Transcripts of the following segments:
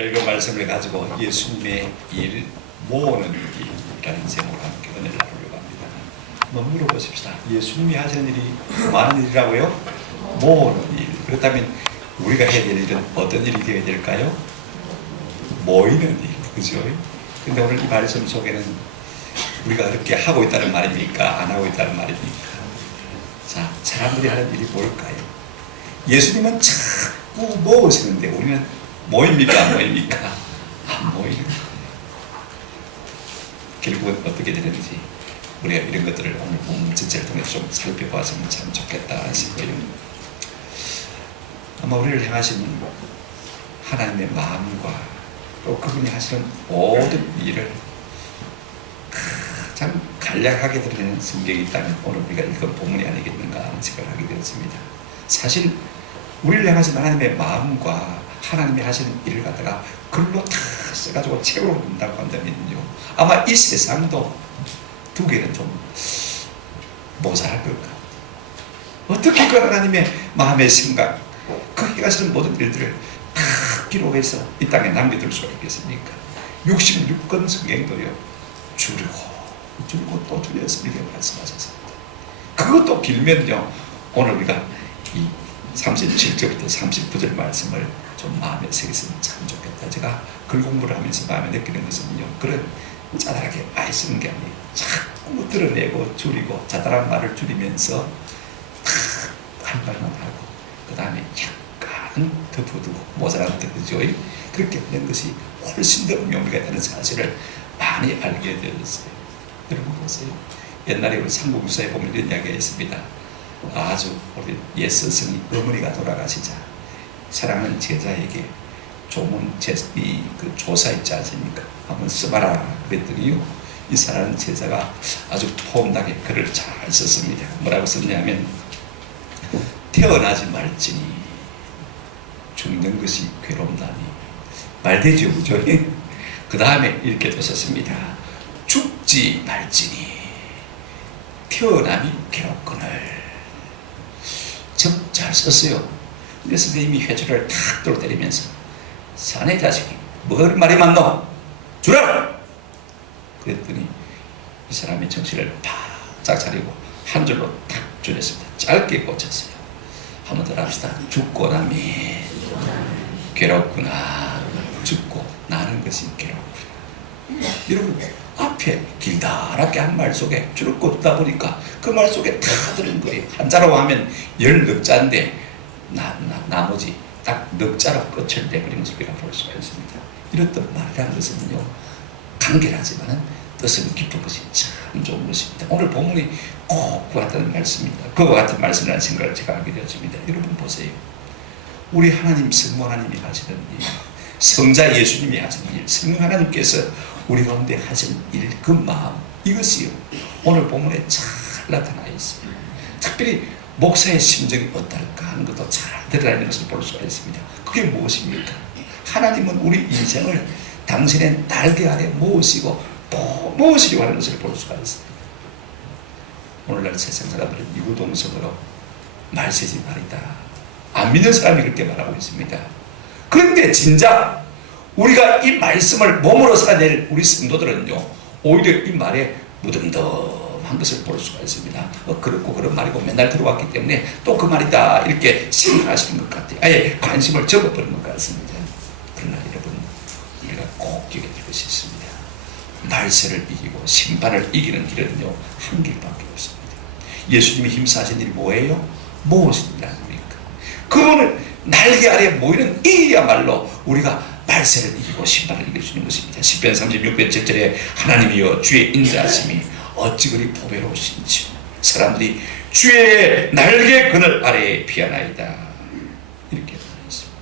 오늘 이 말씀을 가지고 예수님의 일 모으는 일이라는 제목으로 함께 은혜를 나누려고 합니다. 한번 물어보십시다. 예수님이 하시는 일이 많은 일이라고요? 모으는 일. 그렇다면 우리가 해야 될 일은 어떤 일이 되어야 될까요? 모이는 일. 그죠? 근데 오늘 이 말씀 속에는 우리가 그렇게 하고 있다는 말입니까? 안 하고 있다는 말입니까? 자, 사람들이 하는 일이 뭘까요? 예수님은 자꾸 모으시는데 우리는 모입니까? 안 모입니까? 안 모이는. 결국은 어떻게 되는지 우리가 이런 것들을 오늘 본문 전체를 통해서 좀 살펴봤으면 참 좋겠다 싶어요. 아마 우리를 향하신 하나님의 마음과 또 그분이 하시는 모든 일을 참 간략하게 드러내는 성경이 있다면 오늘 우리가 읽은 본문이 아니겠는가 하는 생각을 하게 되었습니다. 사실 우리를 향하신 하나님의 마음과 하나님이 하시는 일을 갖다가 글로 다 써가지고 책으로 본다고 한다면요, 아마 이 세상도 두 개는 좀 모자랄 것 같아요. 어떻게 그 하나님의 마음의 생각, 거기 가시는 모든 일들을 다 기록해서 이 땅에 남겨둘 수가 있겠습니까? 66권 성경도요, 줄이고 또 줄여서 이렇게 말씀하셨습니다. 그것도 길면요, 오늘 우리가 이 37절부터 39절 말씀을 좀 마음에 새겼으면 참 좋겠다. 제가 글 공부를 하면서 마음에 느끼는 것은요, 그런 짜잘하게 많이 쓰는 게 아니에요. 자꾸 드러내고 줄이고 자잘한 말을 줄이면서 한 말만 하고 그 다음에 약간 더 두고 모자란 듯이죠. 그렇게 하는 것이 훨씬 더 의미가 있다는 사실을 많이 알게 되었어요. 여러분 보세요. 옛날에 우리 삼국유사에 보면 이런 이야기가 있습니다. 아주 우리 옛 스승이 어머니가 돌아가시자 사랑하는 제자에게 조문 그 조사 있지 않습니까? 한번 써봐라 그랬더니요, 이 사랑하는 제자가 아주 폼나게 글을 잘 썼습니다. 뭐라고 썼냐면, 태어나지 말지니 죽는 것이 괴롭다니. 말되죠, 그죠? 그 다음에 이렇게 또 썼습니다. 죽지 말지니 태어남이 괴롭거늘. 잘 썼어요. 근데 선생님이 회초리를 탁 돌 때리면서, 사내 자식이 뭘 말이 많노? 주라! 그랬더니 이 사람이 정신을 바짝 차리고 한 줄로 탁 줄였습니다. 짧게 꽂혔어요. 한번 더 합시다. 죽고 남이 괴롭구나. 죽고 나는 것이 괴롭구나. 여러분, 앞에 길다랗게 한 말 속에 줄을 꽂다 보니까 그 말 속에 다 들은 거예요. 한자로 하면 10넉자인데 나머지 딱 넉자로 끝을 내버린 것을 우리가 볼 수가 있습니다. 이렇던 말이라는 것은요, 간결하지만 뜻은 깊은 것이 참 좋은 것입니다. 오늘 본문이 꼭 그와 같은 말씀입니다. 그와 같은 말씀이라는 생각을 제가 하게 되었습니다. 여러분 보세요. 우리 하나님, 성모 하나님이 하시는 일, 성자 예수님이 하시는 일, 성령 하나님께서 우리 가운데 하신 일, 그 마음, 이것이요 오늘 본문에 잘 나타나 있습니다. 특별히 목사의 심정이 어떨까 하는 것도 잘 드러나 있는 것을 볼 수가 있습니다. 그게 무엇입니까? 하나님은 우리 인생을 당신의 날개 아래 모으시고 모으시려고 하는 것을 볼 수가 있습니다. 오늘날 세상 사람들은 이구동성으로 말세지 말이다, 안 믿는 사람이 그렇게 말하고 있습니다. 그런데 진작 우리가 이 말씀을 몸으로 살아낼 우리 성도들은요, 오히려 이 말에 무덤덤한 것을 볼 수가 있습니다. 그렇고 그런 말이고 맨날 들어왔기 때문에 또 그 말이다 이렇게 생각하시는 것 같아요. 아예 관심을 접어버린 것 같습니다. 그러나 여러분, 우리가 꼭 기억해야 될 것이 있습니다. 말세를 이기고 심판을 이기는 길은요, 한 길밖에 없습니다. 예수님이 힘쓰신 일이 뭐예요? 무엇인 일 아닙니까? 그분을 날개 아래 모이는 이야말로 우리가 말세를 이기고 심판을 이길 수 있는 것입니다. 시편 36편 7절에 하나님이여 주의 인자하심이 어찌 그리 보배로우신지요, 사람들이 주의 날개 그늘 아래에 피하나이다, 이렇게 말했습니다.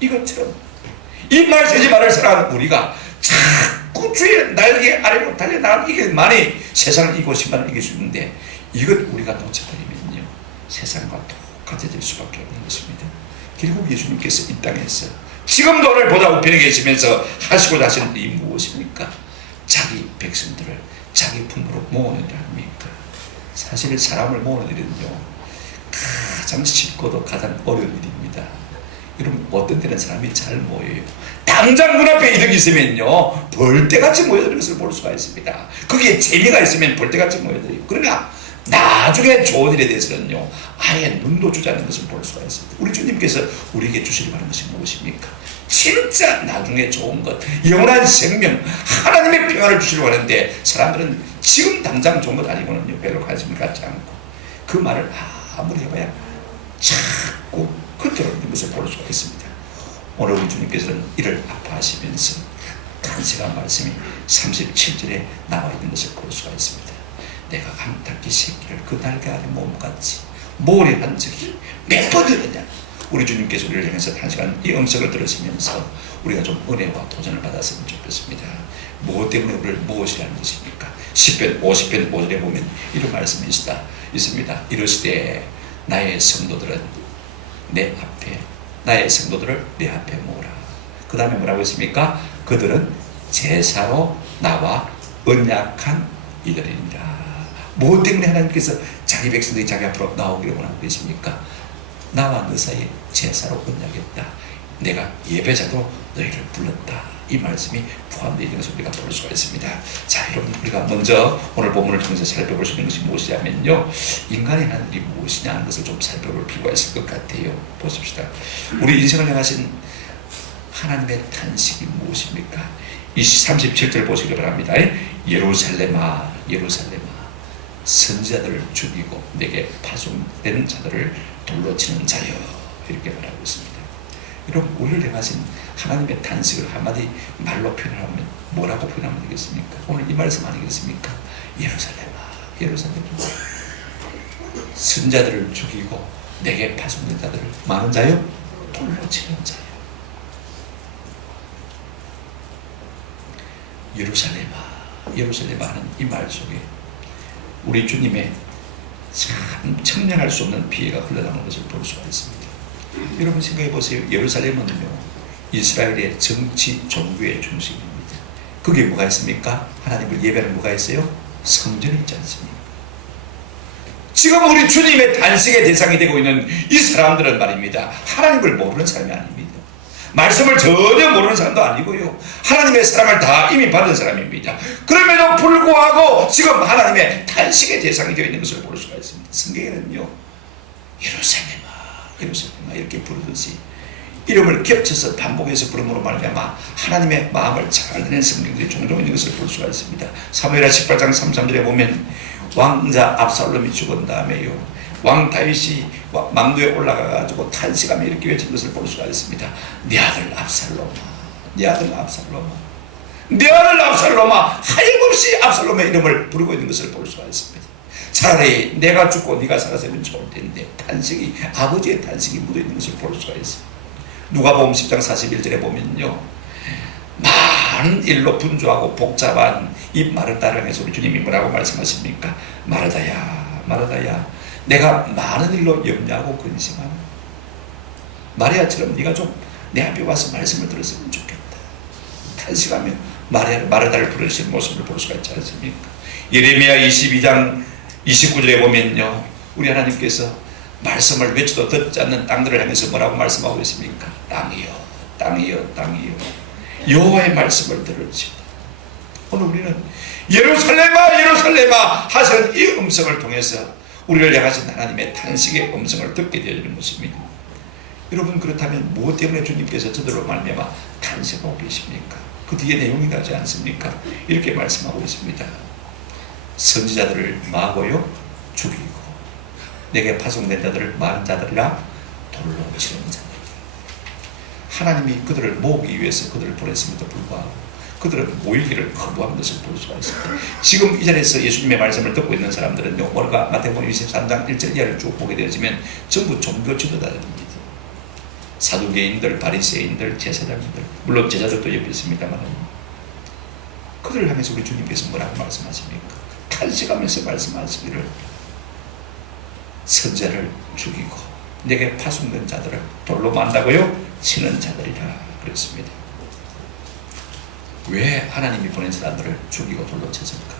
이것처럼 이 말세지 말을 살아가는 우리가 자꾸 주의 날개 아래로 달려나가는 이게만이 세상을 이기고 심판을 이길 수 있는데, 이것 우리가 놓쳐버리면요, 세상과 똑같이 될 수밖에 없는 것입니다. 결국 예수님께서 이 땅에서 지금도 오늘 보다 우편에 계시면서 하시고자 하시는 일이 무엇입니까? 자기 백성들을 자기 품으로 모으는 일 아닙니까? 사실 사람을 모으는 일은요, 가장 쉽고도 가장 어려운 일입니다. 여러분, 어떤 때는 사람이 잘 모여요. 당장 문 앞에 이득이 있으면요, 벌떼같이 모여드는 것을 볼 수가 있습니다. 거기에 재미가 있으면 벌떼같이 모여들어요. 그러나 나중에 좋은 일에 대해서는요, 아예 눈도 주지 않는 것을 볼 수가 있습니다. 우리 주님께서 우리에게 주시려고 하는 것이 무엇입니까? 진짜 나중에 좋은 것, 영원한 생명, 하나님의 평안을 주시려고 하는데, 사람들은 지금 당장 좋은 것 아니고는요, 별로 관심을 갖지 않고 그 말을 아무리 해봐야 자꾸 겉으로 있는 것을 볼 수가 있습니다. 오늘 우리 주님께서는 이를 아파하시면서 간직한 말씀이 37절에 나와 있는 것을 볼 수가 있습니다. 내가 암탉이 새끼를 그 날개 아래 몸같이 모래 한 적이 몇 번이느냐. 우리 주님께서 우리를 향해서 단시간 이 음성을 들으시면서 우리가 좀 은혜와 도전을 받았으면 좋겠습니다. 무엇 때문에 우리를 무엇이라는 것입니까? 10편 50편 5절에 보면 이런 말씀이 있습니다. 이르시되 나의 성도들을 내 앞에 모으라. 그 다음에 뭐라고 했습니까? 그들은 제사로 나와 언약한 이들이니라. 무엇 때문에 하나님께서 자기 백성들이 자기 앞으로 나오기를 원하고 계십니까? 나와 너 사이에 제사로 언약했다. 내가 예배자도 너희를 불렀다. 이 말씀이 포함되어 있는 것을 우리가 볼 수가 있습니다. 자, 여러분, 우리가 먼저 오늘 본문을 통해서 살펴볼 수 있는 것이 무엇이냐면요, 인간의 하는 일이 무엇이냐 하는 것을 좀 살펴볼 필요가 있을 것 같아요. 보십시다. 우리 인생을 향하신 하나님의 탄식이 무엇입니까? 37절 보시기 바랍니다. 예루살렘아, 예루살렘아, 선지자들을 죽이고 내게 파송된 자들을 돌로 치는 자여, 이렇게 말하고 있습니다. 여러분, 우리를 향하신 하나님의 탄식을 한마디 말로 표현하면 뭐라고 표현하면 되겠습니까? 오늘 이 말씀 아니겠습니까? 예루살렘아, 예루살렘아, 선지자들을 죽이고 내게 파송된 자들을 많은 자여, 돌로 치는 자여. 예루살렘아, 예루살렘아 하는 이 말 속에 우리 주님의 참 청량할 수 없는 피해가 흘러나오는 것을 볼 수가 있습니다. 여러분 생각해 보세요. 예루살렘은요, 이스라엘의 정치 종교의 중심입니다. 거기에 뭐가 있습니까? 하나님을 예배하는 뭐가 있어요? 성전이 있지 않습니까? 지금 우리 주님의 탄식의 대상이 되고 있는 이 사람들은 말입니다, 하나님을 모르는 사람이 아닙니다. 말씀을 전혀 모르는 사람도 아니고요. 하나님의 사랑을 다 이미 받은 사람입니다. 그럼에도 불구하고 지금 하나님의 탄식의 대상이 되어 있는 것을 볼 수가 있습니다. 성경에는요, 예루살렘아 예루살렘아 이렇게 부르듯이 이름을 겹쳐서 반복해서 부름으로 말미암아 하나님의 마음을 잘 아는 성경들이 종종 있는 것을 볼 수가 있습니다. 사무엘하 18장 33절에 보면 왕자 압살롬이 죽은 다음에요, 왕 다윗이 망루에 올라가가지고 탄식하며 이렇게 외친 것을 볼 수가 있습니다. 내 아들 압살롬아, 내 아들 압살롬아, 내 아들 압살롬아, 하염없이 압살롬의 이름을 부르고 있는 것을 볼 수가 있습니다. 차라리 내가 죽고 네가 살았으면 좋을 텐데 탄식이, 아버지의 탄식이 묻어있는 것을 볼 수가 있습니다. 누가복음 10장 41절에 보면요, 많은 일로 분주하고 복잡한 이 마르다를 향해서 우리 주님이 뭐라고 말씀하십니까? 마르다야 마르다야, 내가 많은 일로 염려하고 근심하는 마리아처럼 네가 좀 내 앞에 와서 말씀을 들었으면 좋겠다. 탄식하며 마르다를 부르시는 모습을 볼 수가 있지 않습니까? 예레미야 22장 29절에 보면요, 우리 하나님께서 말씀을 외쳐도 듣지 않는 땅들을 향해서 뭐라고 말씀하고 있습니까? 땅이여 땅이여 땅이여 여호와의 말씀을 들을지어다. 오늘 우리는 예루살렘아 예루살렘아 하신 이 음성을 통해서 우리를 향하신 하나님의 탄식의 음성을 듣게 되어지는 것입니다. 여러분, 그렇다면 무엇 때문에 주님께서 저들로 말미암아 탄식하고 계십니까? 그 뒤에 내용이 나지 않습니까? 이렇게 말씀하고 있습니다. 선지자들을 마고요 죽이고 내게 파송된 자들을 마른 자들이라 돌로 치는 자들. 하나님이 그들을 모으기 위해서 그들을 보냈음에도 불구하고 그들은 모이기를 거부한 것을 볼 수가 있습니다. 지금 이 자리에서 예수님의 말씀을 듣고 있는 사람들은요, 우리가 마태복음 23장 1절 이하를 쭉 보게 되어지면 전부 종교 지도자들입니다. 사두개인들, 바리새인들, 제사장들, 물론 제자들도 옆에 있습니다만 그들을 향해서 우리 주님께서 뭐라고 말씀하십니까? 탄식하면서 말씀하시기를 선자를 죽이고 내게 파송된 자들을 돌로 만다고요 치는 자들이라 그랬습니다. 왜 하나님이 보낸 사람들을 죽이고 돌로 쳤을까?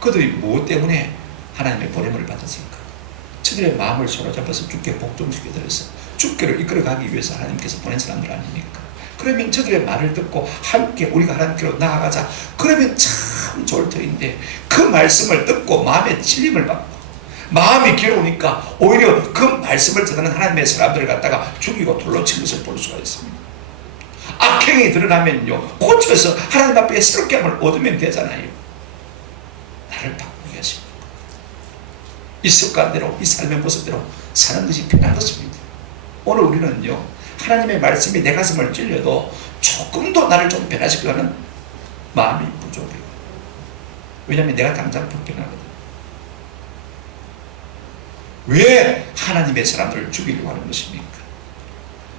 그들이 무엇 때문에 하나님의 보냄을 받았을까? 저들의 마음을 사로잡아서 주께 복종시켜드려서 주께로 이끌어가기 위해서 하나님께서 보낸 사람들 아닙니까? 그러면 저들의 말을 듣고 함께 우리가 하나님께로 나아가자, 그러면 참 좋을 터인데 그 말씀을 듣고 마음의 찔림을 받고 마음이 괴로우니까 오히려 그 말씀을 전하는 하나님의 사람들을 갖다가 죽이고 돌로 친 것을 볼 수가 있습니다. 악행이 드러나면요, 고쳐서 하나님 앞에 새롭게 함을 얻으면 되잖아요. 나를 바꾸기 위해서 이 습관대로, 이 삶의 모습대로 사는 것이 편한 것입니다. 오늘 우리는요, 하나님의 말씀이 내 가슴을 찔려도 조금 더 나를 좀 변화시키려는 마음이 부족해요. 왜냐하면 내가 당장 불편하거든. 왜 하나님의 사람들을 죽이려고 하는 것입니까?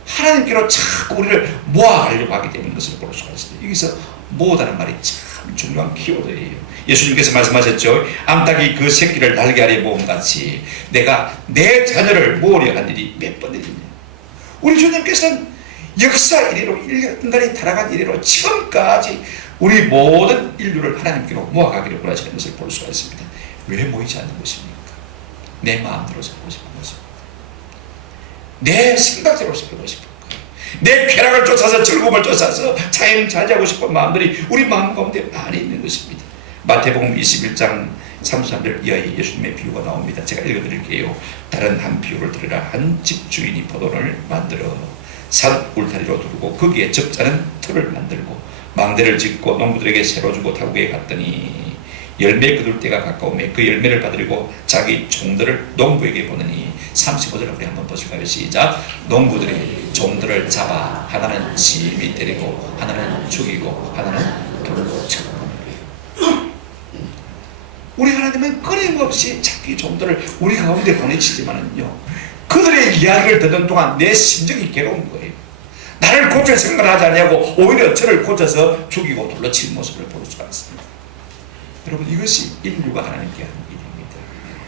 하나님께로 자꾸 우리를 모아가려고 하기 때문인 것을 볼 수가 있습니다. 여기서 모으다는 말이 참 중요한 키워드예요. 예수님께서 말씀하셨죠. 암탉이 그 새끼를 날개 아래 모음같이 내가 내 자녀를 모으려 한 일이 몇 번이냐. 우리 주님께서는 역사 이래로 인간이 타락한 이래로 지금까지 우리 모든 인류를 하나님께로 모아가기를 원하시는 것을 볼 수가 있습니다. 왜 모이지 않는 것입니까? 내 마음대로 살고 싶은 것입니다. 내 생각대로 살고 싶은 거예요. 내 쾌락을 쫓아서 즐거움을 쫓아서 자연자재하고 싶은 마음들이 우리 마음 가운데 많이 있는 것입니다. 마태복음 21장 33절 이하에 예수님의 비유가 나옵니다. 제가 읽어드릴게요. 다른 한 비유를 들으라. 한 집주인이 포도를 만들어 산 울타리로 두르고 거기에 적자는 틀을 만들고 망대를 짓고 농부들에게 새로 주고 타국에 갔더니 열매 거둘 때가 가까우며 그 열매를 받으려고 자기 종들을 농부에게 보내니 35절을 우리 한번 보실까요? 시작. 농부들이 종들을 잡아 하나는 심히 때리고 하나는 죽이고 하나는 돌로 쳐. 우리 하나님은 끊임없이 자기 종들을 우리 가운데 보내시지만은요, 그들의 이야기를 듣는 동안 내 심정이 괴로운 거예요. 나를 고칠 생각을 하지 않냐고 오히려 저를 고쳐서 죽이고 돌로 치는 모습을 볼 수가 있습니다. 여러분, 이것이 인류가 하나님께 하는 일입니다.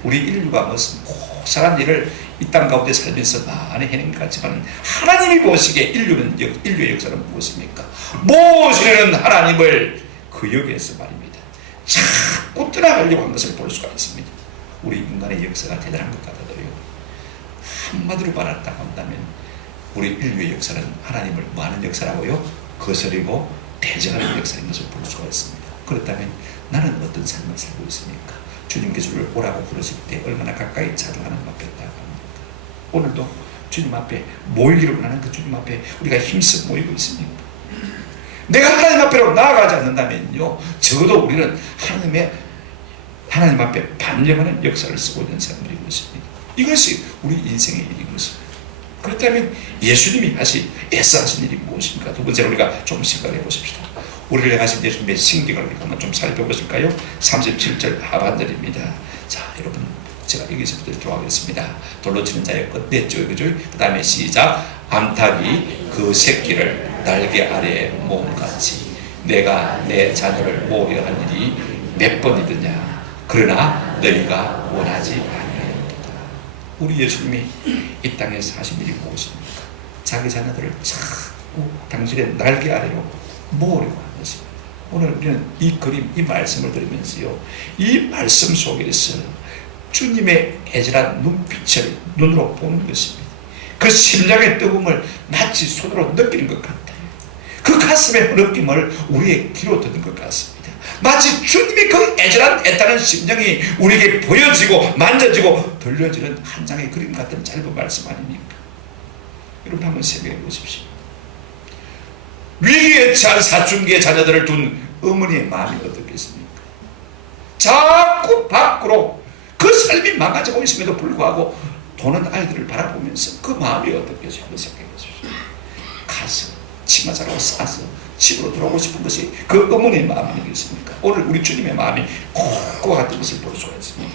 우리 인류가 무슨 고상한 일을 이 땅 가운데 살면서 많이 해낸 것 같지만 하나님이 보시기에 인류의 역사는 무엇입니까? 모시는 하나님을 그 역에서 말입니다. 자꾸 떠나가려고 한 것을 볼 수가 있습니다. 우리 인간의 역사가 대단한 것 같아도요, 한마디로 말한다고 한다면 우리 인류의 역사는 하나님을 뭐하는 역사라고요? 거스리고 대적하는 역사인 것을 볼 수가 있습니다. 그렇다면 나는 어떤 삶을 살고 있습니까? 주님께서 우리를 오라고 부르실 때 얼마나 가까이 자동하는 앞에 나아갑니까? 오늘도 주님 앞에 모이기를 원하는 그 주님 앞에 우리가 힘써 모이고 있습니까? 내가 하나님 앞으로 나아가지 않는다면요, 적어도 우리는 하나님 앞에 반영하는 역사를 쓰고 있는 사람들인 것입니다. 이것이 우리 인생의 일인 것입니다. 그렇다면 예수님이 애써 하신 일이 무엇입니까? 두 번째로 우리가 좀 생각해 보십시다. 우리를 향하신 예수님의 신경을 우리가 한번 좀 살펴보실까요? 37절 하반절입니다. 자, 여러분, 제가 여기서부터 들어가겠습니다. 돌로 치는 자의 끝냈죠, 그죠? 그 다음에 시작. 암탉이 그 새끼를 날개 아래에 모음같이 내가 내 자녀를 모으려 한 일이 몇 번이더냐. 그러나 너희가 원하지 아니하였다. 우리 예수님이 이 땅에서 하신 일이 무엇입니까? 자기 자녀들을 자꾸 당신의 날개 아래로 모으려고 하는 것입니다. 오늘 우리는 이 그림, 이 말씀을 들으면서요, 이 말씀 속에서 주님의 애절한 눈빛을 눈으로 보는 것입니다. 그 심장의 뜨거움을 마치 손으로 느끼는 것 같아요. 그 가슴의 느낌을 우리의 귀로 듣는 것 같습니다. 마치 주님의 그 애절한 애타는 심정이 우리에게 보여지고 만져지고 들려지는 한 장의 그림 같은 짧은 말씀 아닙니까? 여러분 한번 생각해 보십시오. 위기에 처한 사춘기의 자녀들을 둔 어머니의 마음이 어떻겠습니까? 자꾸 밖으로 그 삶이 망가지고 있음에도 불구하고 도는 아이들을 바라보면서 그 마음이 어떻겠지 한번 생각해 보십시오. 가서 치마자로 싸서 집으로 들어오고 싶은 것이 그 어머니의 마음 아니겠습니까? 오늘 우리 주님의 마음이 그와 같은 것을 볼 수가 있습니다.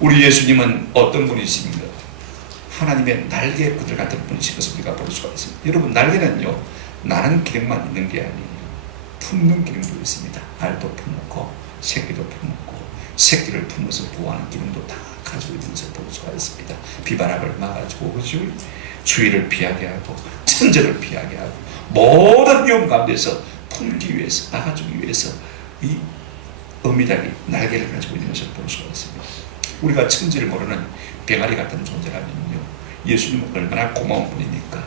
우리 예수님은 어떤 분이십니까? 하나님의 날개 그들 같은 분이신 것을 우리가 볼 수가 있습니다. 여러분, 날개는요, 나는 기능만 있는 게 아니에요. 품는 기능도 있습니다. 알도 품고 새끼도 품고 새끼를 품어서 보호하는 기능도 다 가지고 있는 것을 볼 수가 있습니다. 비바람을 막아주고 그죠? 주위를 피하게 하고 천재를 피하게 하고 모든 위험 가운데서 품기 위해서, 막아주기 위해서 이 어미닭이 날개를 가지고 있는 것을 볼 수가 있습니다. 우리가 천지를 모르는 병아리 같은 존재라면요, 예수님은 얼마나 고마운 분입니까?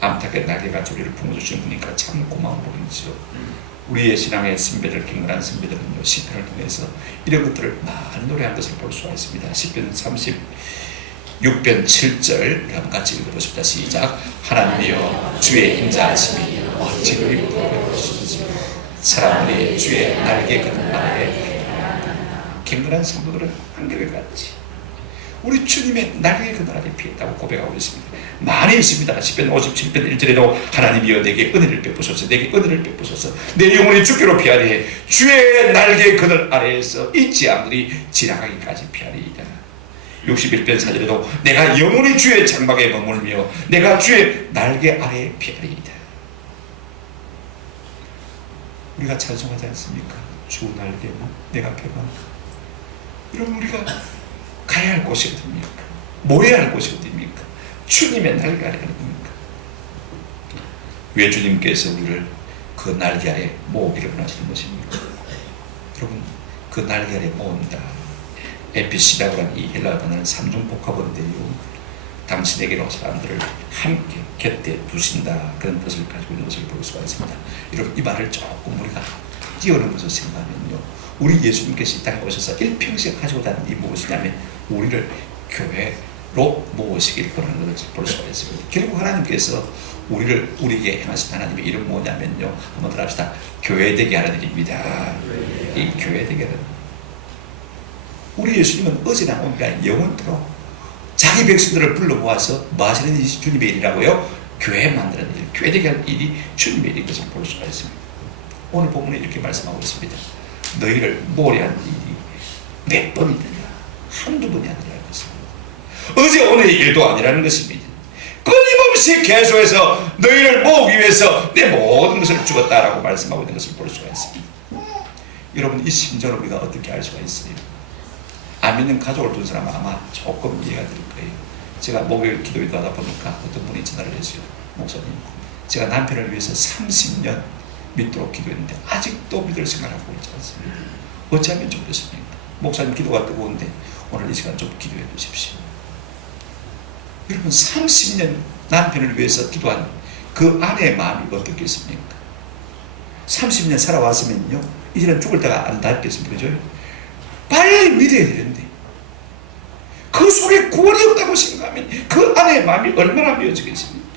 암탉의 날개가 우리를 품어주신 분이니까 참 고마운 분이죠. 우리의 신앙의 선배들, 경건한 선배들은요, 시편을 통해서 이런 것들을 많이 노래한 것을 볼 수가 있습니다. 시편 36편 7절 한번 같이 읽어보십시다. 시작. 하나님이여 주의 인자하심이 어찌 그리 부러우시는지 사람들이 주의 날개 그늘 아래에 경건한 성도들은 한결같이 우리 주님의 날개 그늘 아래 피했다고 고백하고 있습니다. 많이 있습니다. 시편 57편 1절에도 하나님이여 내게 은혜를 베푸소서, 내게 은혜를 베푸소서, 내 영혼이 주께로 피하리에 주의 날개 그늘 아래에서 잊지 않으리 지나가기까지 피하리이다. 61편 4절에도 내가 영원히 주의 장막에 머물며 내가 주의 날개 아래에 피하리이다. 우리가 찬송하지 않습니까? 주 날개는 내가 펴만다. 여러분, 우리가 가야 할 곳이 어디입니까? 모여야 할 곳이 어디입니까? 주님의 날개 아래 아닙니까? 왜 주님께서 우리를 그 날개 아래 모으기를 원하시는 것입니까? 여러분, 그 날개 아래 모은다. 에피시다고라는 이 헬라어 단어는 삼중복합어인데요, 당신에게로 사람들을 함께 곁에 두신다, 그런 뜻을 가지고 있는 것을 볼 수가 있습니다. 여러분, 이 말을 조금 우리가 뛰어넘어서 생각하면요, 우리 예수님께서 이 땅에 오셔서 일평생 가지고 다니는 이 무엇이냐면 우리를 교회로 모으시길 원하는 것을 볼 수가 있습니다. 결국 하나님께서 우리에게 행하신 하나님의 이름 뭐냐면요, 한번 들어갑시다. 교회되게 하는 일입니다. 이 교회되게 하는 일. 우리 예수님은 어제나 오늘까 영원토록 자기 백성들을 불러 모아서 뭐 하시는 일이 주님의 일이라고요? 교회 만드는 일, 교회되게 하는 일이 주님의 일인 것을 볼 수가 있습니다. 오늘 본문에 이렇게 말씀하고 있습니다. 너희를 모으려 하는 일이 몇 번이더냐, 한두 번이 아니라는 것입니다. 어제 오늘의 일도 아니라는 것입니다. 끊임없이 계속해서 너희를 모으기 위해서 내 모든 것을 주었다라고 말씀하고 있는 것을 볼 수가 있습니다. 여러분, 이 심정을 우리가 어떻게 알 수가 있어요? 안 믿는 가족을 둔 사람은 아마 조금 이해가 될 거예요. 제가 목요일 기도회도 하다 보니까 어떤 분이 전화를 했어요. 목사님, 제가 남편을 위해서 30년 믿도록 기도했는데 아직도 믿을 생각하고 있지 않습니다. 어찌하면 좋겠습니까? 목사님, 기도가 뜨거운데 오늘 이 시간 좀 기도해 주십시오. 여러분, 30년 남편을 위해서 기도한 그 아내의 마음이 어떻겠습니까? 30년 살아왔으면요, 이제는 죽을 때가 안 닿겠습니까? 그죠? 빨리 믿어야 되는데, 그 속에 구원이 없다고 생각하면 그 아내의 마음이 얼마나 미어지겠습니까?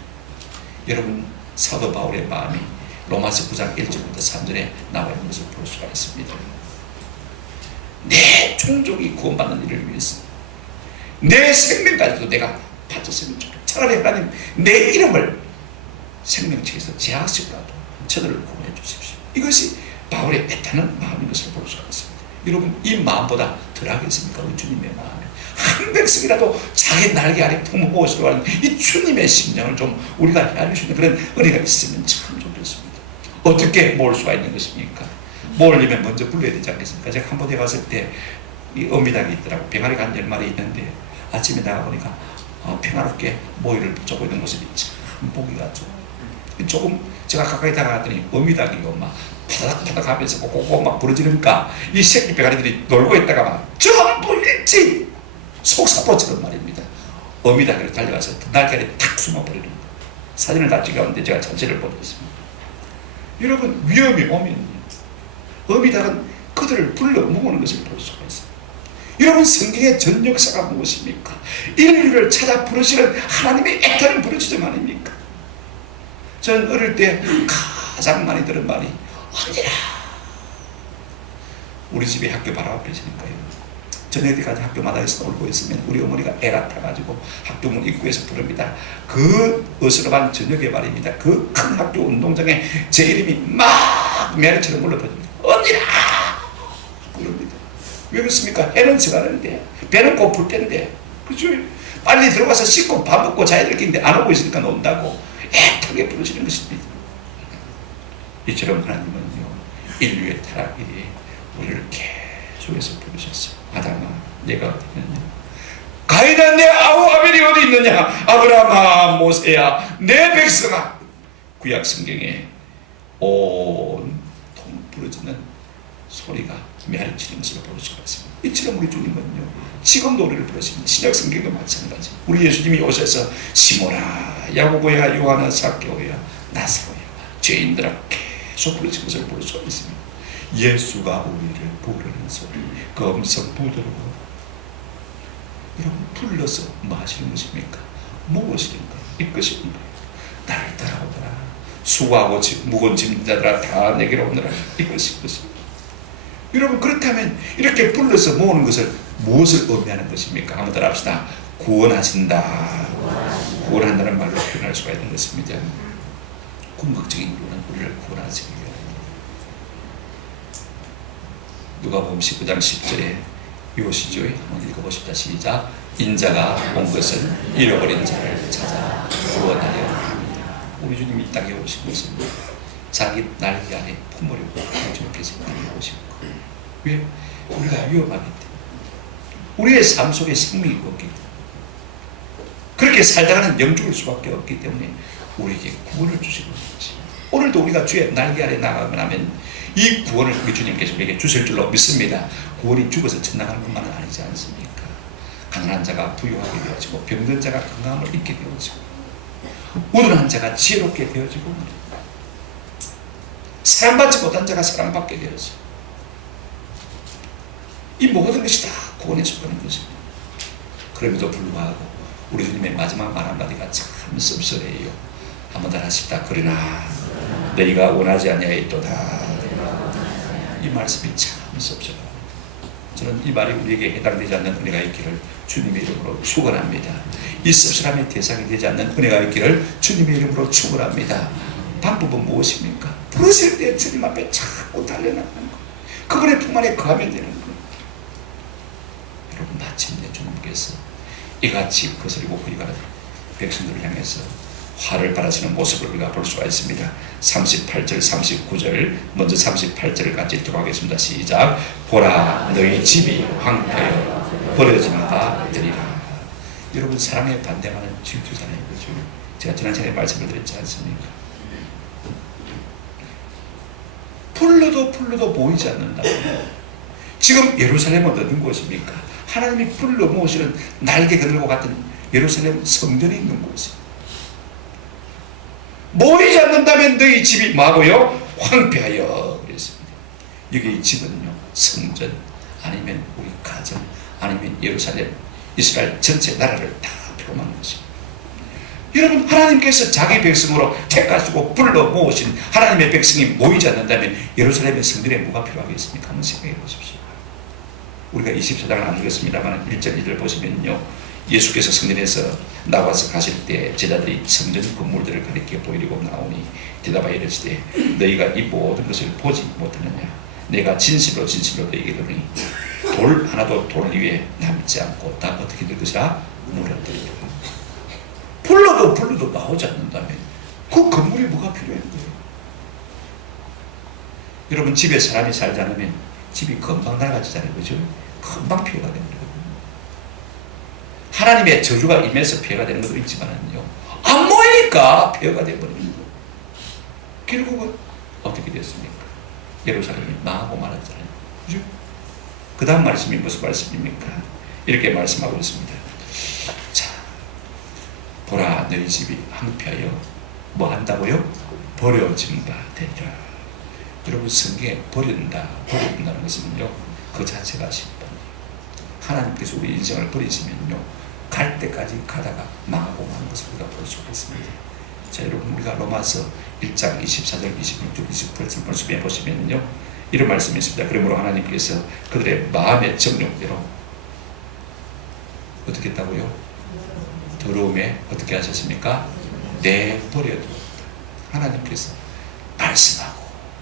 여러분, 사도 바울의 마음이 로마서 9장 1절부터 3절에 나와 있는 것을 볼 수가 있습니다. 내 종족이 구원받는 일을 위해서 내 생명까지도 내가 바쳤으면 좋겠다. 차라리 하나님 내 이름을 생명책에서 제하시더라도 저들을 구원해 주십시오. 이것이 바울의 애타는 마음인 것을 볼 수가 있습니다. 여러분, 이 마음보다 덜하겠습니까? 우리 주님의 마음에 한 백성이라도 자기 날개 아래 품어보시려 하는 이 주님의 심령을 좀 우리가 헤아릴 수 있는 그런 은혜가 있으면 참 좋겠습니다. 어떻게 모을 수가 있는 것입니까? 모으려면 먼저 불러야 되지 않겠습니까? 제가 한 번에 갔을 때 이 어미닭이 있더라고. 병아리가 한 10마리 있는데 아침에 나가보니까 평화롭게 모이를 붙잡고 있는 모습이 참 보기가 조금 제가 가까이 다가갔더니 어미닭이고 막 파닥파닥 하면서 꼭꼭 막 부러지니까 이 새끼 병아리들이 놀고 있다가 막 전부 일찍 속사포처럼 말입니다. 어미닭으로 달려가서 날개를 탁 숨어버리는 거예요. 사진을 다 찍었는데 제가 전체를 보냈습니다. 여러분, 위험이 오면 어미닭은 그들을 불러 모으는 것을 볼 수가 있어요. 여러분, 성경의 전 역사가 무엇입니까? 인류를 찾아 부르시는 하나님의 애타는 부르짖음 아닙니까? 전 어릴 때 가장 많이 들은 말이 언니라. 우리 집이 학교 바로 앞에 있으니까요. 저녁 때까지 학교마다에서 놀고 있으면 우리 어머니가 애가 타가지고 학교 문 입구에서 부릅니다. 그 어스름한 저녁에 말입니다. 그 큰 학교 운동장에 제 이름이 막 매력처럼 올라퍼집니다. 언니라! 부릅니다. 왜 그렇습니까? 해는 지나는데 배는 고플 텐데, 그죠? 빨리 들어가서 씻고 밥 먹고 자야 될 텐데 안 오고 있으니까 논다고 애타게 부르시는 것입니다. 이처럼 하나님은요, 인류의 타락이 우리를 계속해서 부르셨어요. 아담아, 내가 어디 있느냐? 가인아, 내 아우 아벨이 어디 있느냐? 아브라함아, 모세야, 내 백성아. 구약 성경에 온통 부르짖는 소리가 메아리치는 것을 볼 수가 있습니다. 이처럼 우리 주님은요, 지금도 우리를 부르십니다. 신약 성경도 마찬가지. 우리 예수님이 오셔서 시몬아, 야고보야, 요한아, 삭개오야, 나사로야, 죄인들아 계속 부르신 것을 볼 수가 있습니다. 예수가 우리를 부르는 소리, 그 음성 부드러워. 여러분, 불러서 뭐 하시는 것입니까? 무엇인가? 이것입니다. 나를 따라오더라. 수고하고 무거운 짐진 자들아 다 내게로 오너라. 이것이 것입니다. 여러분, 그렇다면 이렇게 불러서 모으는 것을 무엇을 의미하는 것입니까? 한번 따라 합시다. 구원하신다. 구원한다는 말로 표현할 수가 있는 것입니다. 궁극적인 이유는 우리를 구원하시기 위함입니다. 누가복음 19장 10절에 이것이죠. 한번 읽어보십시다. 시작. 인자가 온 것은 잃어버린 자를 찾아 구원하려 합니다. 우리 주님이 이 땅에 오신 것은 자기 날개 안에 품으려고 주님께서 땅에 오신 거예요. 왜? 우리가 위험하기 때문에, 우리의 삶 속에 생명이 없기 때문에, 그렇게 살다가는 영죽을 수밖에 없기 때문에 우리에게 구원을 주시는 것입니다. 오늘도 우리가 주의 날개 아래 나가고 나면 이 구원을 우리 주님께서 우리에게 주실 줄로 믿습니다. 구원이 죽어서 천당하는 것만은 아니지 않습니까? 가난한 자가 부유하게 되어지고, 병든 자가 건강함을 잊게 되어지고, 우둔한 자가 지혜롭게 되어지고, 사랑받지 못한 자가 사랑받게 되어지고, 이 모든 것이 다 구원에 속하는 것입니다. 그럼에도 불구하고 우리 주님의 마지막 말 한마디가 참 씁쓸해요. 한번 더 하십시다. 그러나 너희가 원하지 아니하였도다. 이 말씀이 참 씁쓸합니다. 저는 이 말이 우리에게 해당되지 않는 은혜가 있기를 주님의 이름으로 축원합니다. 이 씁쓸함의 대상이 되지 않는 은혜가 있기를 주님의 이름으로 축원합니다. 방법은 무엇입니까? 부르실 때 주님 앞에 자꾸 달려나가는 것, 그분의 품 안에 거하면 되는 것. 여러분, 마침내 주님께서 이같이 거스리고 허리가는 백성들을 향해서 화를 발하시는 모습을 우리가 볼 수가 있습니다. 38절, 39절, 먼저 38절을 같이 읽도록 하겠습니다. 시작. 보라, 너희 집이 황폐하여 버려진 바 되리라. 여러분, 사랑의 반대말은 질투잖아요. 그렇죠? 제가 지난 시간에 말씀을 드렸지 않습니까? 불러도 보이지 않는다. 지금 예루살렘은 어떤 곳입니까? 하나님이 불러 모으시는 날개 그늘과 같은 예루살렘 성전이 있는 곳이에요. 모이지 않는다면 너희 집이 뭐하고요? 황폐하여 그랬습니다. 여기 집은요, 성전 아니면 우리 가정 아니면 예루살렘 이스라엘 전체 나라를 다 표현하는 것입니다. 여러분, 하나님께서 자기 백성으로 택하시고 불러 모으신 하나님의 백성이 모이지 않는다면 예루살렘의 성전에 뭐가 필요하겠습니까? 한번 생각해 보십시오. 우리가 24장을 안 읽었습니다만 1절 2절 보시면요, 예수께서 성전에서 나와서 가실 때 제자들이 성전 건물들을 가리켜 보이려고 나오니 대답하여 이르시되 너희가 이 모든 것을 보지 못하느냐? 내가 진실로 진실로 너희에게 이르노니 돌 하나도 돌 위에 남지 않고 다 어떻게 될 것이라? 무너뜨리리라. 불러도 나오지 않는다면 그 건물이 뭐가 필요한 거예요? 여러분, 집에 사람이 살지 않으면 집이 금방 낡아지잖아요. 그죠? 금방 피해가 됩니다. 하나님의 저주가 임해서 피해가 되는 것도 있지만요, 안 모이니까 피해가 되어버립니다. 결국은 어떻게 됐습니까? 예루살렘이 망하고 말았잖아요. 그죠? 그 다음 말씀이 무슨 말씀입니까? 이렇게 말씀하고 있습니다. 자, 보라, 너희 집이 황폐하여 뭐 한다고요? 버려진 바 되리라. 여러분, 성경에 버린다는 것은요, 그 자체가 심판. 하나님께서 우리 인생을 버리시면요, 갈 때까지 가다가 망하고 마는 것을 우리가 볼 수가 있습니다. 자, 여러분, 우리가 로마서 1장 24절 26절 28절 말씀에 보시면요, 이런 말씀이 있습니다. 그러므로 하나님께서 그들의 마음의 정욕대로 어떻게 했다고요? 더러움에 어떻게 하셨습니까? 내버려두었다. 하나님께서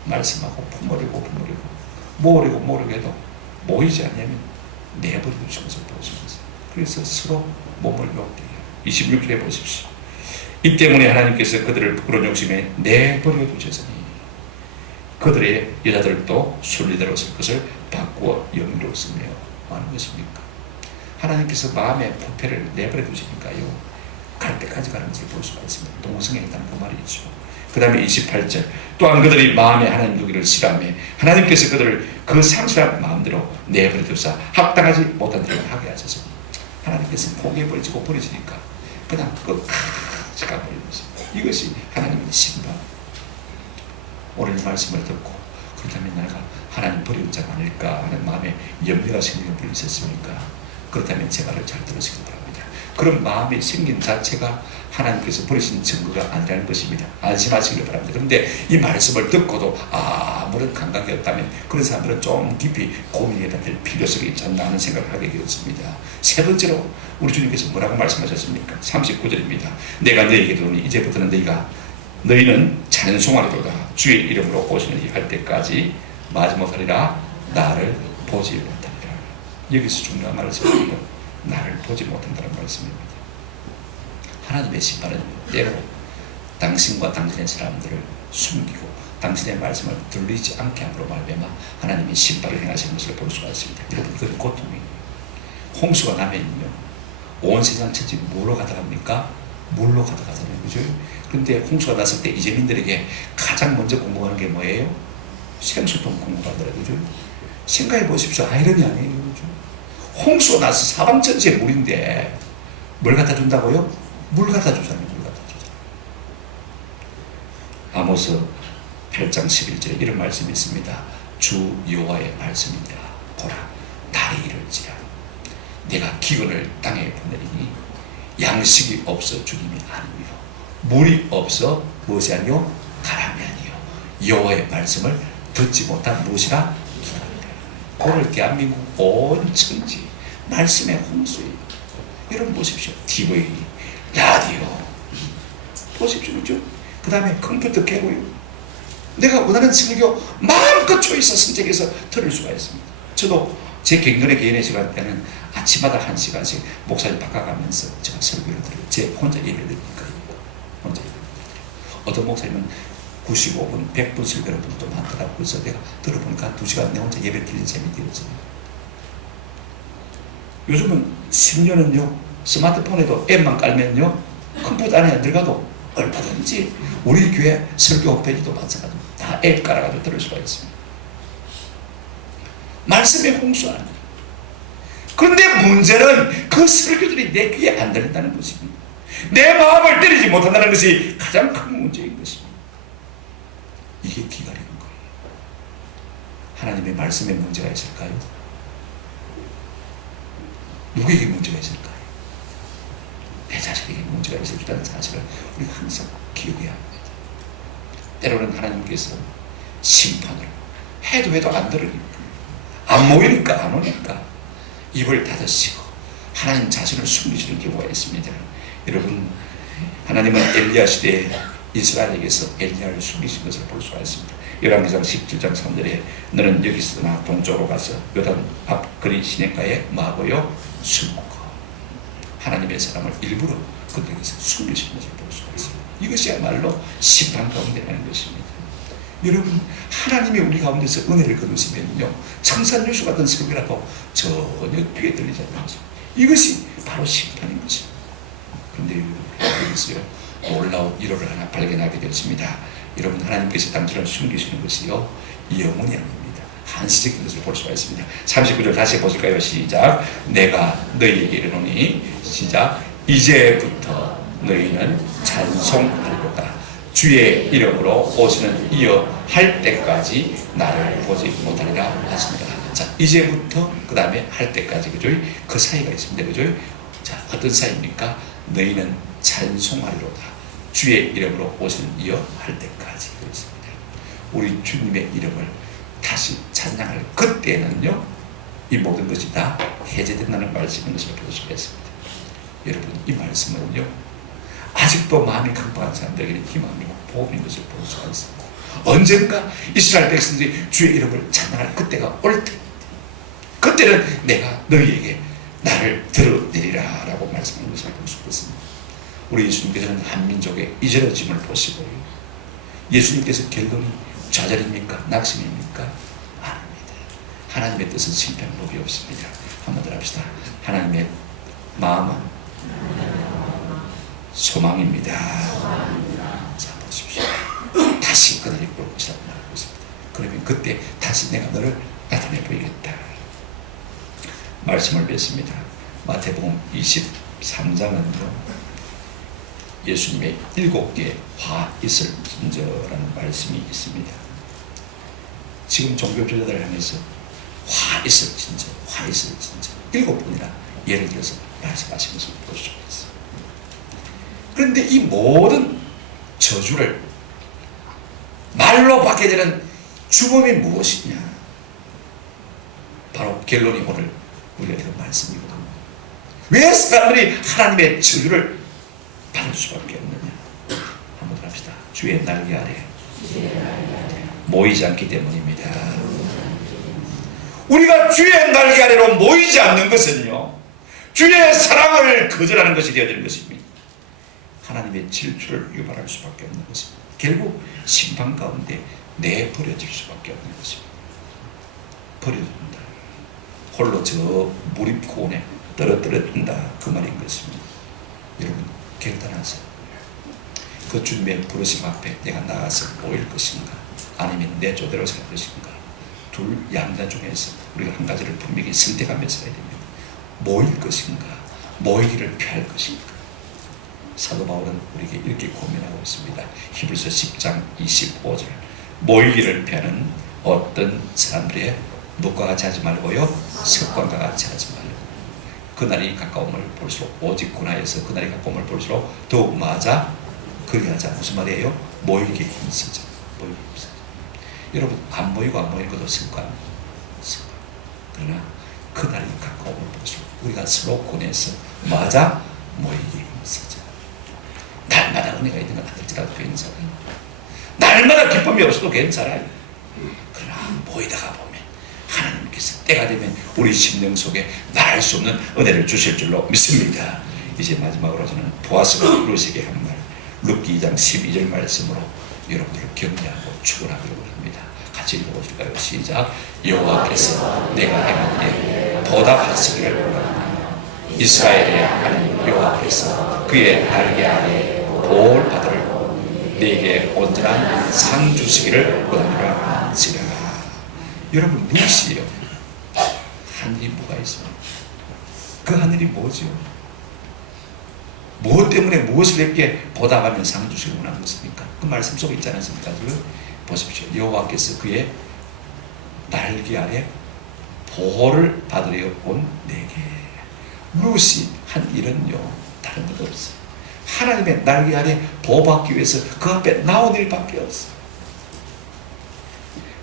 말씀하고 품어리고 모으려고 해도 모이지 않으면 내버려 두신 것을 보십니다. 그래서 서로 몸을 욕되게 해요. 26절에 보십시오. 이 때문에 하나님께서 그들을 부끄러운 욕심에 내버려 두셨으니 그들의 여자들도 순리대로 설 것을 바꾸어 영리로웠으며 하는 것입니까? 하나님께서 마음의 부패를 내버려 두시니까요, 갈 때까지 가는 것을 볼 수가 있습니다. 동성에 있다는 그 말이죠. 그 다음에 28절, 또한 그들이 마음에 하나님 두기를 싫어하며 하나님께서 그들을 그 상실한 마음대로 내버려 두사 합당하지 못한 일을 하게 하셔서 하나님께서 포기해버리고 버리시니까 그냥 끝까지 가버리는 것입니다. 이것이 하나님의 심판. 오늘 말씀을 듣고 그렇다면 내가 하나님 버리는 자가 아닐까 하는 마음에 염려가 생기는 분이 있었습니까? 그렇다면 제 말을 잘 들으시기 바랍니다. 그런 마음이 생긴 자체가 하나님께서 버리신 증거가 아니라는 것입니다. 안심하시길 바랍니다. 그런데 이 말씀을 듣고도 아무런 감각이 없다면 그런 사람들은 좀 깊이 고민해야 될 필요성이 있지 않나 하는 생각을 하게 되었습니다. 세 번째로 우리 주님께서 뭐라고 말씀하셨습니까? 39절입니다. 내가 너희에게 이르노니 이제부터는 너희는 찬송하리로다. 주의 이름으로 오시는 할 때까지 마지못하리라. 나를 보지 못하리라. 여기서 중요한 말을 쓰는 나를 보지 못한다는 말씀입니다. 하나님의 심판은 때로 당신과 당신의 사람들을 숨기고 당신의 말씀을 들리지 않게 함으로 말미암아 하나님의 심판을 행하시는 것을 볼 수가 있습니다. 여러분, 그건 고통이에요. 홍수가 나면요, 온 세상 전체 뭐로 가다갑니까? 물로 가다가잖아요. 그죠? 그런데 홍수가 났을 때 이재민들에게 가장 먼저 공부하는 게 뭐예요? 생수통 공부하더라고요. 그죠? 생각해 보십시오. 아이러니 아니에요. 그죠? 홍수가 나서 사방 전체에 물인데 뭘 갖다 준다고요? 물 갖다 주잖아요. 물 갖다 주잖아요. 아모스 8장 11절에 이런 말씀이 있습니다. 주 여호와의 말씀입니다. 보라, 날이 이를지라 내가 기근을 땅에 보내리니 양식이 없어 주님이 아니며 물이 없어 무엇이 아니요? 가람이 아니요. 여호와의 말씀을 듣지 못한 무엇이라? 오늘 대한민국 온 천지 말씀의 홍수예요. 여러분 보십시오. TV, 라디오 보십시오. 그죠? 그 다음에 컴퓨터 개고요. 내가 원하는 설교 마음껏 초이서 선택해서 들을 수가 있습니다. 저도 제 갱년의 개인의 시간 때는 아침마다 1시간씩 목사님 바꿔가면서 제가 설교를 드려요. 제 혼자 예배를 드리니까. 혼자 예배를 드려요. 어떤 목사님은 95분, 100분 설교를 분도 많더라고요. 그래서 내가 들어보니까 2시간 내 혼자 예배 드리는 재미 들었어요. 요즘은 10년은요, 스마트폰에도 앱만 깔면요, 컴퓨터 안에 들어가도 얼마든지 우리 교회 설교 홈페이지도 마찬가지로 다 앱 깔아가지고 들을 수가 있습니다. 말씀의 홍수 아니에요. 그런데 문제는 그 설교들이 내 귀에 안 들린다는 것입니다. 내 마음을 때리지 못한다는 것이 가장 큰 문제인 것입니다. 이게 기다리는 거예요. 하나님의 말씀에 문제가 있을까요? 누구에게 문제가 있을까요? 내 자신에게 문제가 있을 수 있다는 사실을 우리가 항상 기억해야 합니다. 때로는 하나님께서 심판을 해도 안 들으니까, 안 모이니까, 안 오니까 입을 닫으시고 하나님 자신을 숨기시는 경우가 있습니다. 여러분, 하나님은 엘리야 시대에 이스라엘에게서 엘리야를 숨기신 것을 볼 수가 있습니다. 열왕기상 17장 3절에 너는 여기서나 동쪽으로 가서 요단 앞 거리 시냇가에 마고요 숨고, 하나님의 사람을 일부러 그들에게서 숨기신 것을 볼 수가 있습니다. 이것이야말로 심판 가운데라는 것입니다. 여러분, 하나님이 우리 가운데서 은혜를 거두시면요, 청산유수 같은 설교라도 전혀 귀에 들리지 않는 것입니다. 이것이 바로 심판인 것입니다. 그런데 여기서요, 놀라운 일호를 하나 발견하게 되었습니다. 여러분, 하나님께서 당신을 숨기시는 것이요, 영원히 아닙니다. 한시적인 것을 볼 수가 있습니다. 39절 다시 보실까요? 시작. 내가 너희에게 이르노니, 시작. 이제부터 너희는 찬송하리로다. 주의 이름으로 오시는 이어 할 때까지 나를 보지 못하리라 하십니다. 자, 이제부터 그 다음에 할 때까지, 그죠? 그 사이가 있습니다. 그죠? 자, 어떤 사이입니까? 너희는 찬송하리로다. 주의 이름으로 오시는 이어 할 때까지. 그렇습니다. 우리 주님의 이름을 다시 찬양할 그때는요, 이 모든 것이 다 해제된다는 말씀인 것을 볼 수가 있습니다. 여러분, 이 말씀은요, 아직도 마음이 강박한 사람들에게는 희망이고 복음인 것을 볼 수가 있습니다. 언젠가 이스라엘 백성들이 주의 이름을 찬양할 그때가 올 때, 그때는 내가 너희에게 나를 들어내리라 라고 말씀하는 것을 볼 수 있습니다. 우리 예수님께서는 한민족의 이저러짐을 보시고요, 예수님께서 결론이 좌절입니까? 낙심입니까? 아닙니다. 하나님의 뜻은 심판법이 없습니다. 한번 더 합시다. 하나님의 마음은 소망입니다. 자, 보십시오. 다시 그들이 볼 것이라고 말하고 있습니다. 그러면 그때 다시 내가 너를 나타내 보이겠다. 말씀을 뵙습니다. 마태복음 23장은요, 예수님의 7개의 화 있을 진저라는 말씀이 있습니다. 지금 종교 지도자를 향해서 화 있을 진저, 화 있을 진저 7번이나 예를 들어서 말씀하신 것을 볼 수가 있습니다. 그런데 이 모든 저주를 말로 받게 되는 주범이 무엇이냐? 바로 결론이 오늘 우리가 들은 말씀이거든요. 왜 사람들이 하나님의 저주를 받을 수밖에 없느냐? 한번 더 합시다. 주의 날개 아래 모이지 않기 때문입니다. 우리가 주의 날개 아래로 모이지 않는 것은요, 주의 사랑을 거절하는 것이 되어지는 것입니다. 하나님의 질투를 유발할 수밖에 없는 것입니다. 결국 심판 가운데 내버려질 수밖에 없는 것입니다. 버려준다. 홀로 저 무립고원에 떨어뜨려준다. 그 말인 것입니다. 여러분, 결단하세요. 그 주님의 부르심 앞에 내가 나가서 모일 것인가, 아니면 내 조대로 살 것인가, 둘 양자 중에서 우리가 한 가지를 분명히 선택하면서 해야 됩니다. 모일 것인가, 모이기를 피할 것인가. 사도 바울은 우리에게 이렇게 고민하고 있습니다. 히브리서 10장 25절. 모이기를 피하는 어떤 사람들의 묵과 같이 하지 말고요, 습관과 같이 하지 말고, 그날이 가까움을 볼수록, 오직 군하에서 그날이 가까움을 볼수록 더욱 맞아 그리하자. 무슨 말이에요? 모이기에 힘쓰자. 모이기에 힘쓰자. 여러분, 안 모이고 안 모이는 것도 습관. 그러나 그날이 가까움을 볼수록 우리가 서로 군에서 맞아 모이기에 힘쓰자. 날마다 은혜가 있는 건 안 될지라도 괜찮아요. 날마다 기쁨이 없어도 괜찮아요. 그러나 모이다가 보면 하나님께서 때가 되면 우리 심령 속에 말할 수 없는 은혜를 주실 줄로 믿습니다. 이제 마지막으로 저는 보아스가 이루시게 한 말, 룻기 2장 12절 말씀으로 여러분들을 격려하고 축원하기로 합니다. 같이 읽어보실까요? 시작. 여호와께서 내가 행한 일에 보답하시기를 원하노니 이스라엘의 하나님 여호와께서 그의 날개 아래 보호를 받으려 내게 온전한 상 주시기를 원하노라 하시라. 여러분, 무엇이에요? 하늘이 뭐가 있습니까? 그 하늘이 뭐죠? 무엇 때문에 무엇을 내게 보답하면 상 주시기 원하는 것입니까? 그 말씀 속에 있지 않습니까? 보십시오. 여호와께서 그의 날개 아래 보호를 받으려 온 내게. 루시 한 일은요, 다른 것 없어요. 하나님의 날개 아래 보호받기 위해서 그 앞에 나온 일밖에 없어요.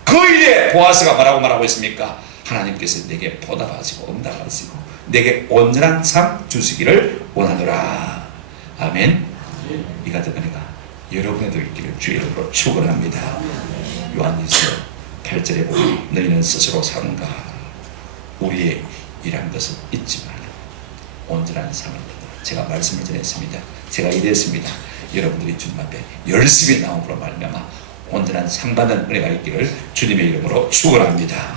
그 일에 보아스가 뭐라고 말하고 있습니까? 하나님께서 내게 보답하시고 응답하시고 내게 온전한 상 주시기를 원하노라. 아멘. 이 같은 은혜가 여러분에도 있기를 주의 이름으로 축원합니다. 요한일서 8절에 보면 너희는 스스로 사는가 우리의 일한 것을 잊지 말라. 온전한 상을 받아. 제가 말씀을 전했습니다. 제가 이랬습니다. 여러분들이 주님 앞에 열심히 나옴으로 말미암아 온전한 상 받는 은혜가 있기를 주님의 이름으로 축원합니다.